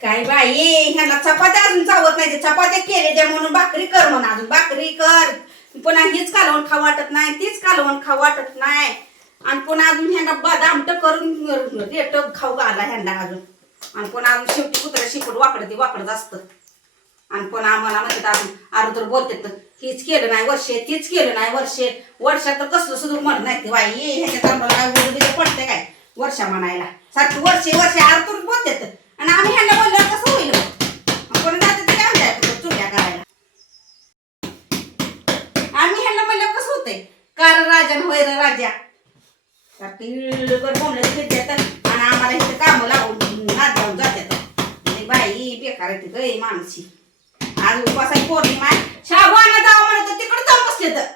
काय बाई ह्याला चपात्या अजून चावत नाही चपात्या केले त्या म्हणून भाकरी कर म्हणून अजून भाकरी कर. पुन्हा हीच कालवण खाऊ वाटत नाही तीच कालवण खाऊ वाटत नाही. आणि पुन्हा अजून ह्यांना बदामट करून रेट खाऊ घाला ह्यांना अजून. आणि पुन्हा अजून शेवटी कुत्रा शिकून वाकडं ते वाकडच असतं. आणि पुन्हा आम्हाला म्हणतात अजून अरे तर बोलतात तर केलं नाही वर्षे तीच केलं नाही वर्षे. वर्षात तर कसलं सुद्धा म्हणत नाही ते बाई ह्याच्या आम्हाला पडते काय? वर्षा म्हणायला. सारखी वर्षे वर्षे अरु तर बोलतात आणि आम्ही ह्यांना बोलल्यावर कसं होईल मग कोणी जाते ते काय म्हणतात चुल्या करायला आम्ही ह्यांना म्हणल्यावर कसं होतंय कार राजा न होय रे राजा सारखं बोंबले फिरतात आणि आम्हाला इथे कामं लावून नाद लावून जातात. आणि बाई बेकार आहे गई माणसी आज उपासाई पौर्णिमा माय. शाबवाना जावं म्हणत होतं, तिकडे जाऊन बसले तर.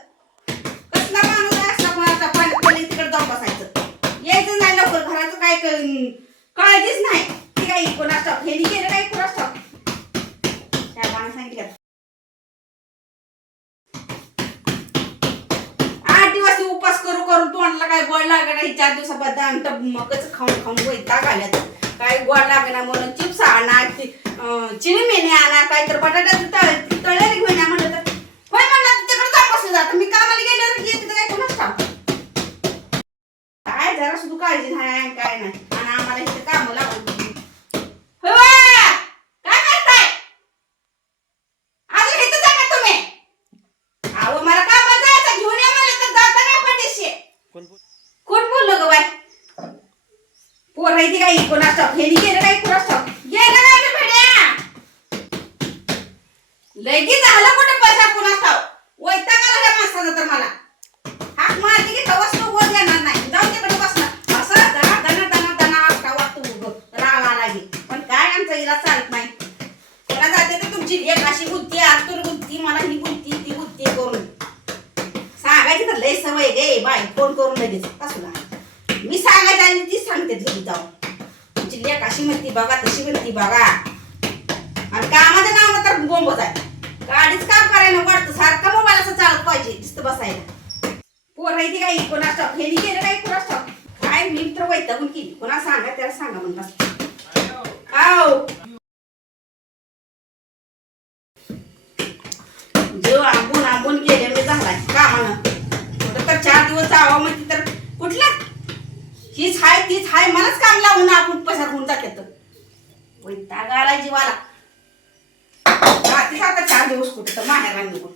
कसला माणूस आहे असला कोणाचा पाणी पडले तिकडे जाऊन बसायचं? यायचं नाही लवकर घराचं काय काळजीच नाही. ती काही कोणाचा फेरी केली काही कोणाच ठाऊक शाबवाना सांगितलं आठ दिवस हे उपास करू करून तोंडला काय चार दिवसापर्यंत आमचं मगच खाऊन खाऊन वैताग आल्यात. काय गोड लागणार म्हणून चिप्स आणा चिनी मेने आणा काय तर बटाटा तळ्याला घेऊन या म्हणलं तर. होय म्हणलं तिकडे जाऊन जात मी कामाला गेल्यावर येते तर काय कोणाच काय जरा सुद्धा काळजी नाही काय नाही. आणि आम्हाला इथे काम लागून होय बा! काय करताय अजून इथं जा का तुम्ही अहो मला कामात जायचं घेऊन या म्हणलं तर जाता काय पाठीशी कोण बोललो ग बाय पोर काही कोणाच ठाऊक? हेनी गेलं काही? कोणाच ठाऊक? गेलं नाही रे भेड्या लगेच झालं कुठे पैसा? कोणाच ठाऊक? वैताग आला त्या तर मला. हाक मारली की तवस तो वर येणार नाही. जाऊ दे तिकडे बसणार असं दना दना दना दना वाजता वाटतो उभं राग आला की. पण काय आमचा इला चालत नाही? कोणा जाते तर तुमची एक अशी बुद्धी आतुर बुद्धी मला ही बुद्धी ती बुद्धी करून. सांगायची तर लय सवय गे बाय फोन करून लगेच. असू ना मी सांगायचं आणि ती सांगते घरी जाऊ तुमची लेख अशी म्हणती बघा तशी म्हणती बघा आणि कामाच्या नावानं तर गोंबत आहे गाडीच काम करायला वाटतं. सारखं मोबाईल असं चालत पाहिजे दिसत बसायला. पोर आहे ती काही. कोणाचं फेरी हे केलं काही? कोणाच काय? मी तर वैतागून केली. कोणा सांगा त्याला सांगा म्हणतात आव. जो आंबून आंबून गेले मी झालाय. कामानं. तर चार दिवस जावं म्हणते तर हीच हाय तीच हाय मलाच काम लावून आपण पसार होऊन जाते वैताग आलाय जीवाला. रात्री आता चार दिवस कुठं तर माहेर निघून.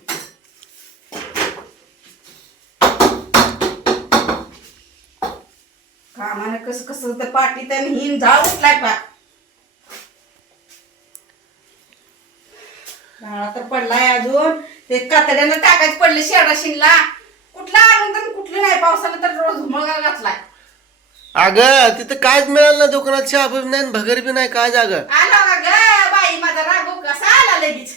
कामानं कसं कसं तर पाठी तर हिन जाळ उठलाय पा. राळा तर पडलाय अजून. ते कातड्यानं टाकायचं पडले शेडा शिनला कुठला आणून तर कुठलं नाही पावसाला तर रोज धुमळगा घातलाय. अगं तिथं कायच मिळालं ना दुकानात चहा बी नाही आणि भगर बी नाही काय जाग? आला का ग बाई माझा राघव कसा आला लगेच?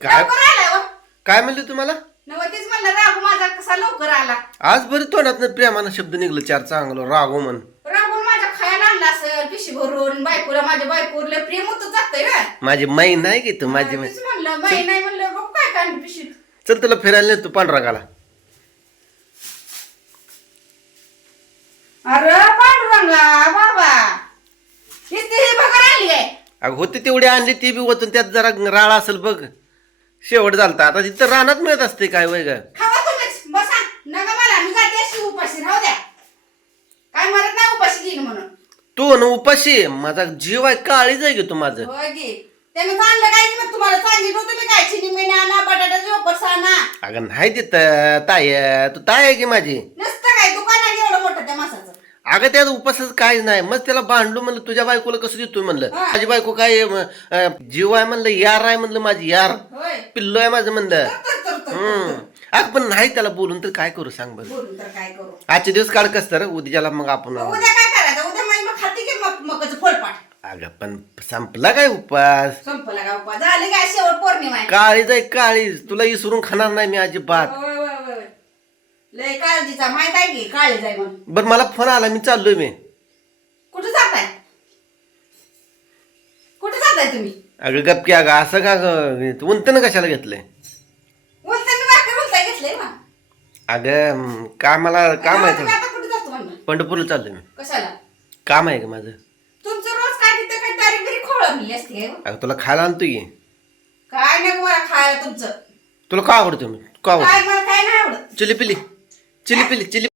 काय? लवकर हो. काय म्हणली तुम्हाला? नवतीच म्हणलं राघू माझा कसा लवकर आला? आज बरी तोंडात प्रेमानं शब्द निघलं चार चांगलं रागो म्हण. राघून माझ्या खायला आणला असेल पिशी भरून बायकोला माझ्या बायकोला प्रेम होत जातंय ना माझी माई नाही की तू माझी माई? तीच म्हणलं बाई नाही म्हणलं बघ काय काय पिशी चल तुला फिरायला नेतो पांडुरंगाला. अरे पांडुरंगा बाबा. किती बघा आहे अगं होती तेवढी आणली ती बी ओतून त्यात जरा राळा असेल बघ. शेवट झालता. आता तिथं रानात मिळत असते काय वय ग? खावा तुम्हीच बसा. नका मला. मी जाते अशी उपाशी. राहू द्या. काय म्हणत नाही उपाशी देईन म्हणून. तू न उपाशी. माझा जीव आहे काळीच आहे की तू माझं. होय की. त्याने चांगलं काय की मग तुम्हाला सांगितलं होतं मी काय? चिनी मेने आणा बटाट्याचे वेपर्स आणा. अगं नाही तिथं ताय तू ताय आहे की माझी काय दुकान आहे एवढं मोठं त्या मासाचं अगं त्यात उपासच काहीच नाही. मग त्याला भांडलो म्हणलं तुझ्या बायकोला कसं देतोय म्हणलं. माझी बायको काय अं, जीव आहे म्हणलं यार आहे म्हणलं माझी यार. होय. पिल्लो आहे माझं म्हणलं. तर तर तर तर हम्म. अगं पण नाही त्याला बोलून तर काय करू सांग बरं? बोलून तर काय करू? आजचे दिवस काढ कस तर उद्याला मग आपण उद्या काय करायचं? उद्या माझी मग खाती की मग मकाचं फळपाट अगं पण संपला काय उपास संपला का उपा झाले काय शेवट पौर्णिमा? आहे काळीच आहे काळीच. तुला इसरून खाणार नाही मी अजिबात. होय. लय काळजीचा माहीत आहे की काळी जाय म्हणून? बरं मला फोन आला मी चाललोय मी. कुठे जाताय? कुठे जाताय तुम्ही? अगं गपकी अगं असं का ग उंतन कशाला घेतलंय? बोलता मी भाकर बोलताय घेतलंय ना अगं म, कामाला काम आहे तुम्ही थोडं. आता कुठे जातो म्हणलं? पंढरपूरला चाललोय मी. कशाला? काम आहे का माझं? तुमचं रोज काय तिथे तारीख बिरी असते काय हो? अगं तुला खायला आणतो की? काय नाही मला खायला तुमचं. तुला का आवडतं मी का आवडतं काय मला काय नाही आवडत. चिली पिली. चिली पिली चिली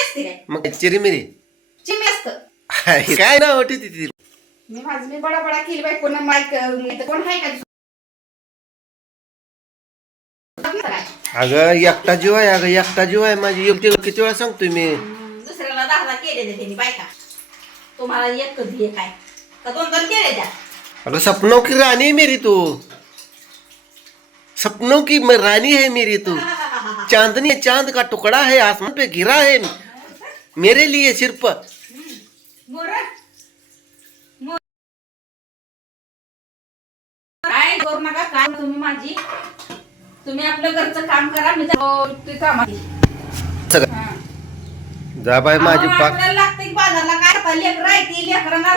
असते काय मग चिमी असतं काय ना होती ती मी माझं मी बडा बडा केली बाई कोण माईक इथं कोण आहे का अगं एकटा जीव आहे अगं एकटा जीव आहे माझी एकटी किती वेळा सांगतोय मी दुसऱ्याला केले ते त्यांनी बायका तुम्हाला एक कधी एक आहे का दोन दोन केले त्या अगं सपनों की रानी है मेरी तू सपनों की म- रानी है मेरी तू चांदनी चांद का टुकड़ा है आसमान पे गिरा है। मेरे लिए सिर्फ मोर काय करू नका काय तुम्ही माझी. तुम्ही आपलं घरचं काम करा मी सगळं. हा. जा बाय माझी पाक लागते बाजारला काय आता लेकरं आहे ती लेकरांना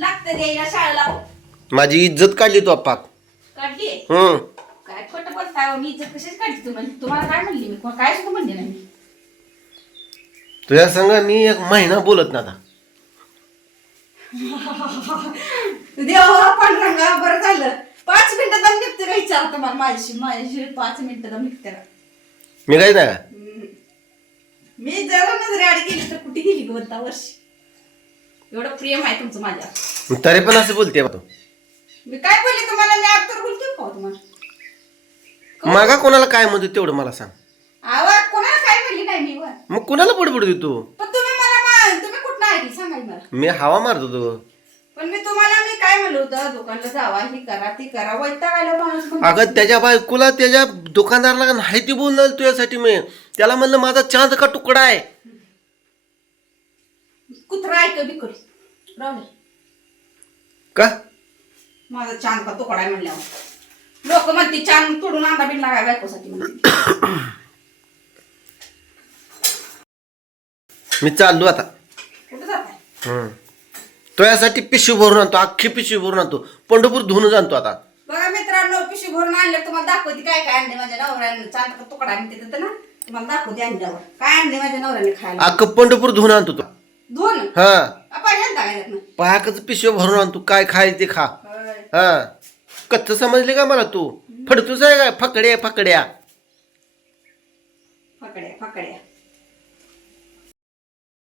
लागते द्यायला शाळेला. माझी इज्जत काढली तू पाक. काढली? हम्म. बोलताय हो, मी इज्जत कशीच काढली तुम्हाला? तुम्हाला काय म्हणली मी? कोण- काय सुद्धा म्हणले नाही मी. तुझ्या संग मी एक महिना बोलत ना आता. देवा पण रंगा बरं झालं. पाच मिनिटं दम निघते का विचारतं मला माझ्याशी? माझ्याशी पाच मिनिटं दम निघते का? मी काय ना हम्म. मी जरा नजरे आड गेली तर कुठे गेली गोंता वर्षी? एवढं प्रेम आहे तुमचं माझ्या तरी पण असं बोलते बा तू. मी काय बोलले तुम्हाला? मी आता बोलते का हो तुम्हाला? मागा कोणाला काय म्हणतो तेवढं मला सांग. आवाज कोणाला काय म्हणली नाही मी वर मग कुणाला पडपड तू पण तुम्ही मला मा- तुम्ही कुठं ऐकली सांगा की मला. मी हवा मारतो तू पण मी तुम्हाला मी काय म्हणलं होतं? दुकानला जावा ही करा ती करा वैतागायला माणूस म्हणतो. अगं त्याच्या बायकोला त्याच्या दुकानदाराला नाही ती बोलणार तुझ्यासाठी मी. त्याला म्हणलं माझा चांद का तुकडा आहे? कुत्रा ऐक दे. का? माझा चांद का तुकडा आहे म्हणल्यावर. लोक म्हणते चांद तोडून अंडा बिनला काय बायकोसाठी. मी चाललो आता. कुठं जाताय? हम्म. तुझ्यासाठी पिशवी भरून आणतो अख्खी पिशवी भरून आणतो. पंढरपूर धुवून आणतो आता. बघा मित्रांनो पिशवी भरून आणले तुम्हाला दाखवते काय काय आणले माझ्या नवऱ्याने. चांद का तुकडा आणते तिथं ना तुम्हाला दाखवते आणल्यावर. काय आणले माझ्या नवऱ्याने खायला? अख्खं पंढरपूर धुवून आणतो तू. दोन हा. टाकायच्यात ना पायाकच पिशवी भरून आणतो काय खाय ते खा. हा. कच्च समजले का मला तू? फडतूच आहे काय? फकड्या फकड्या. फकड्या फकड्या.